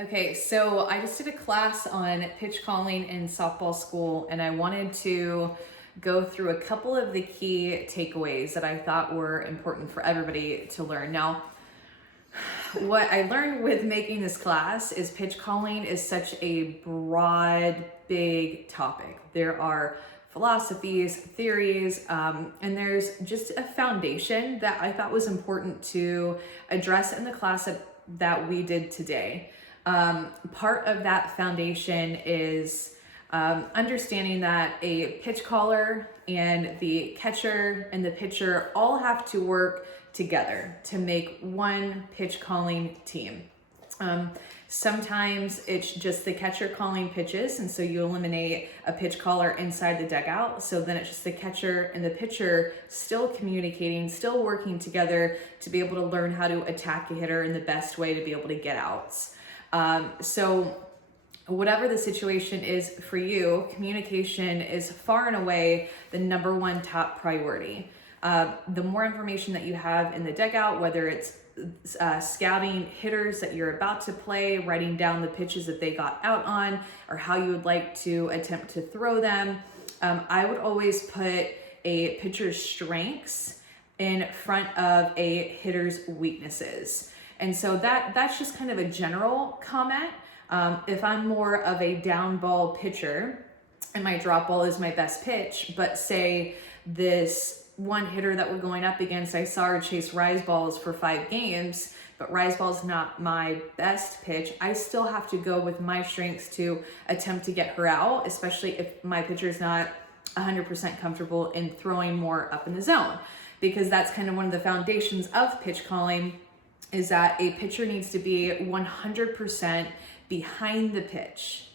Okay, so I just did a class on pitch calling in softball school, and I wanted to go through a couple of the key takeaways that I thought were important for everybody to learn. Now, what I learned with making this class is pitch calling is such a broad, big topic. There are philosophies, theories, and there's just a foundation that I thought was important to address in the class that we did today. Part of that foundation is understanding that a pitch caller and the catcher and the pitcher all have to work together to make one pitch calling team. Sometimes it's just the catcher calling pitches, and so you eliminate a pitch caller inside the dugout. So then it's just the catcher and the pitcher still communicating, still working together to be able to learn how to attack a hitter in the best way to be able to get outs. So whatever the situation is for you, communication is far and away the number one top priority. The more information that you have in the dugout, whether it's scouting hitters that you're about to play, writing down the pitches that they got out on, or how you would like to attempt to throw them, I would always put a pitcher's strengths in front of a hitter's weaknesses. And so that's just kind of a general comment. If I'm more of a down ball pitcher and my drop ball is my best pitch, but say this one hitter that we're going up against, I saw her chase rise balls for 5 games, but rise ball's not my best pitch, I still have to go with my strengths to attempt to get her out, especially if my pitcher's not 100% comfortable in throwing more up in the zone. Because that's kind of one of the foundations of pitch calling, is that a pitcher needs to be 100% behind the pitch.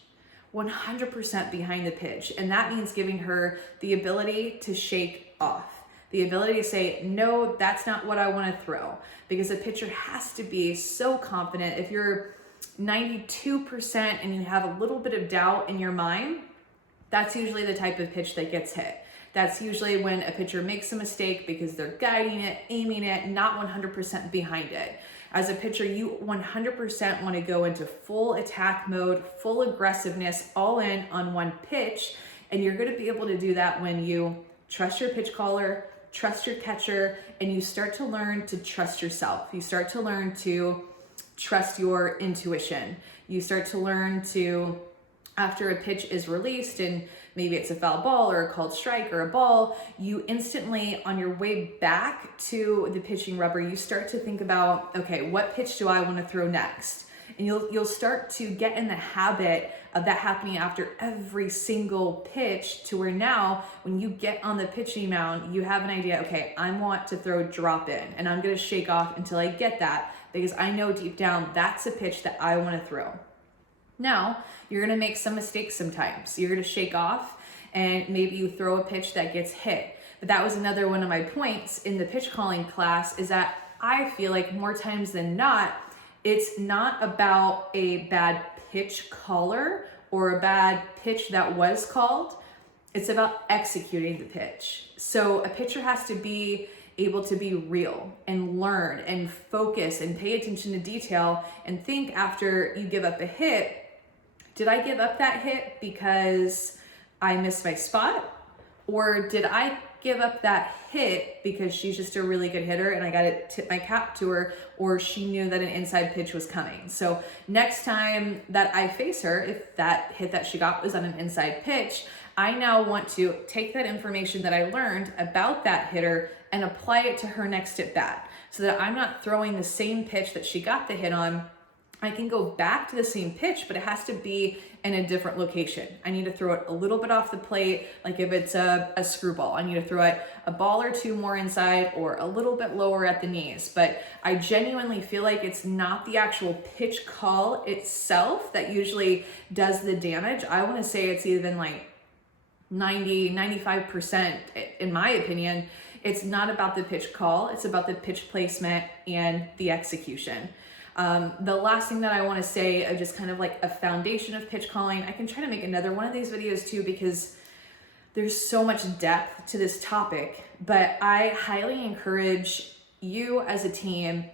100% behind the pitch. And that means giving her the ability to shake off. The ability to say, no, that's not what I want to throw. Because a pitcher has to be so confident. If you're 92% and you have a little bit of doubt in your mind, that's usually the type of pitch that gets hit. That's usually when a pitcher makes a mistake because they're guiding it, aiming it, not 100% behind it. As a pitcher, you 100% want to go into full attack mode, full aggressiveness, all in on one pitch. And you're going to be able to do that when you trust your pitch caller, trust your catcher, and you start to learn to trust yourself. You start to learn to trust your intuition. You start to learn to, after a pitch is released and maybe it's a foul ball or a called strike or a ball, you instantly, on your way back to the pitching rubber, you start to think about, okay, what pitch do I want to throw next? And you'll start to get in the habit of that happening after every single pitch, to where now when you get on the pitching mound, you have an idea, okay, I want to throw drop in and I'm going to shake off until I get that, because I know deep down that's a pitch that I want to throw. Now, you're going to make some mistakes sometimes. You're going to shake off and maybe you throw a pitch that gets hit. But that was another one of my points in the pitch calling class, is that I feel like more times than not, it's not about a bad pitch caller or a bad pitch that was called. It's about executing the pitch. So a pitcher has to be able to be real and learn and focus and pay attention to detail and think after you give up a hit, did I give up that hit because I missed my spot? Or did I give up that hit because she's just a really good hitter and I got to tip my cap to her, or she knew that an inside pitch was coming? So next time that I face her, if that hit that she got was on an inside pitch, I now want to take that information that I learned about that hitter and apply it to her next at bat, so that I'm not throwing the same pitch that she got the hit on. I can go back to the same pitch, but it has to be in a different location. I need to throw it a little bit off the plate, like if it's a screwball, I need to throw it a ball or two more inside or a little bit lower at the knees. But I genuinely feel like it's not the actual pitch call itself that usually does the damage. I want to say it's even like 95%, in my opinion. It's not about the pitch call, it's about the pitch placement and the execution. The last thing that I want to say, just kind of like a foundation of pitch calling, I can try to make another one of these videos too, because there's so much depth to this topic, but I highly encourage you as a team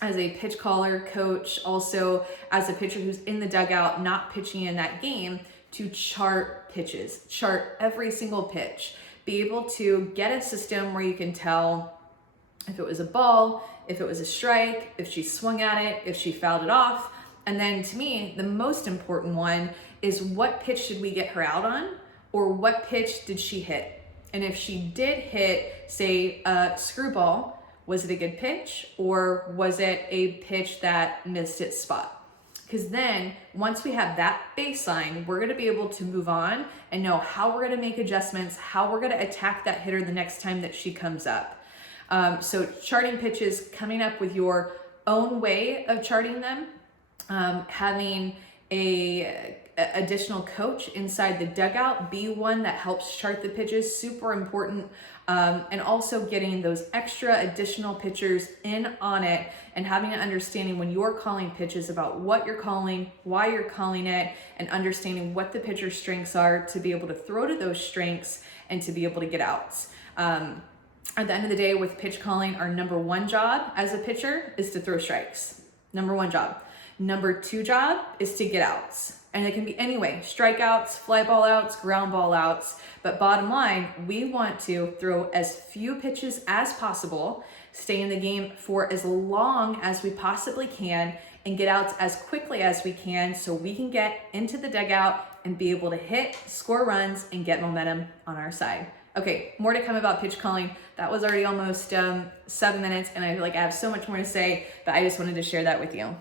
as a pitch caller, coach, also as a pitcher who's in the dugout, not pitching in that game, to chart pitches, chart every single pitch, be able to get a system where you can tell if it was a ball, if it was a strike, if she swung at it, if she fouled it off. And then to me, the most important one is what pitch did we get her out on, or what pitch did she hit? And if she did hit, say, a screwball, was it a good pitch, or was it a pitch that missed its spot? Because then once we have that baseline, we're going to be able to move on and know how we're going to make adjustments, how we're going to attack that hitter the next time that she comes up. So charting pitches, coming up with your own way of charting them, having a additional coach inside the dugout, be one that helps chart the pitches, super important. And also getting those extra additional pitchers in on it and having an understanding when you're calling pitches about what you're calling, why you're calling it, and understanding what the pitcher's strengths are to be able to throw to those strengths and to be able to get outs. At the end of the day, with pitch calling, our number one job as a pitcher is to throw strikes. Number one job. Number two job is to get outs. And it can be anyway, strikeouts, fly ball outs, ground ball outs. But bottom line, we want to throw as few pitches as possible, stay in the game for as long as we possibly can, and get outs as quickly as we can so we can get into the dugout and be able to hit, score runs, and get momentum on our side. Okay, more to come about pitch calling. That was already almost 7 minutes, and I feel like I have so much more to say, but I just wanted to share that with you.